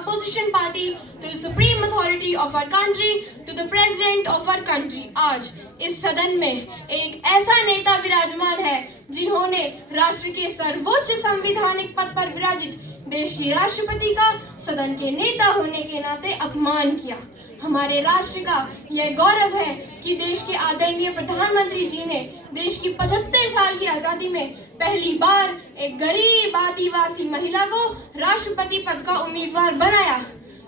opposition party, to the supreme authority of our country, to the president of our country. आज इस सदन में एक ऐसा नेता विराजमान है जिन्होंने राष्ट्र के सर्वोच्च संवैधानिक पद पर विराजित देश की राष्ट्रपति का सदन के नेता होने के नाते अपमान किया। हमारे राष्ट्र का यह गौरव है कि देश के आदरणीय प्रधानमंत्री जी ने देश की 75 साल की आजादी में पहली बार एक गरीब आदिवासी महिला को राष्ट्रपति पद का उम्मीदवार बनाया।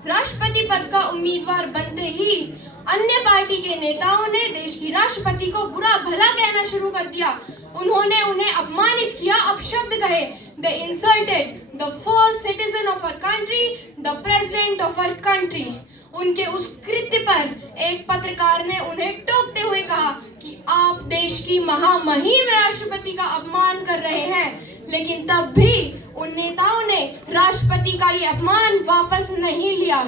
राष्ट्रपति पद का उम्मीदवार बनते ही अन्य पार्टी के नेताओं ने देश की राष्ट्रपति को बुरा भला कहना शुरू कर दिया। उन्होंने उन्हें अपमानित किया, अपशब्द कहे। They insulted the first citizen of our country, the president of our country. उनके उस कृत्य पर एक पत्रकार ने उन्हें टोकते हुए कहा कि आप देश की महामहिम राष्ट्रपति का अपमान कर रहे हैं। लेकिन तब भी उन नेताओं ने राष्ट्रपति का ये अपमान वापस नहीं लिया।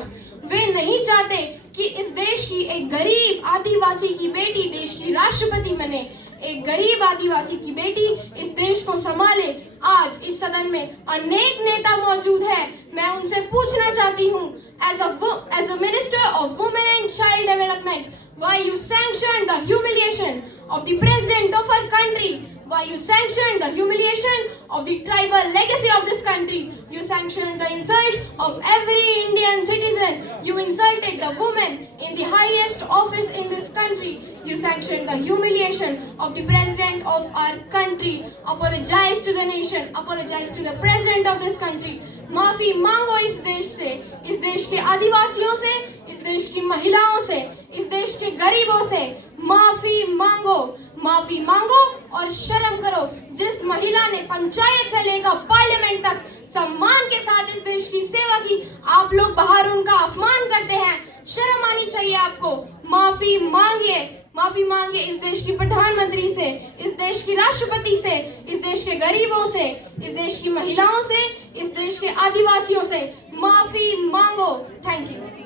वे नहीं चाहते कि इस देश की एक गरीब आदिवासी की बेटी देश की राष्ट्रपति बने। एक गरीब आदिवासी की बेटी इस देश को संभाले। आज इस सदन में अनेक नेता मौजूद हैं। मैं उनसे पूछना चाहती हूँ, as a minister of women and child development, why you sanctioned the humiliation of the president of our country? Why you sanctioned the humiliation of the tribal legacy of this country? You sanctioned the insult of every Indian citizen. You insulted the woman in the highest office in this country. You sanctioned the humiliation of the president of our country. Apologize to the nation. Apologize to the president of this country. माफी मांगो इस देश से, इस देश के आदिवासियों से, इस देश की महिलाओं से, इस देश के गरीबों से। माफी मांगो, माफी मांगो और शर्म करो। जिस महिला ने पंचायत से लेकर पार्लियामेंट तक सम्मान के साथ इस देश की सेवा की, आप लोग बाहर उनका अपमान करते हैं। शर्म आनी चाहिए आपको। माफी मांगिए, माफी मांगिए इस देश की प्रधानमंत्री से, इस देश की राष्ट्रपति से, इस देश के गरीबों से, इस देश की महिलाओं से, इस देश के आदिवासियों से। माफी मांगो। Thank you.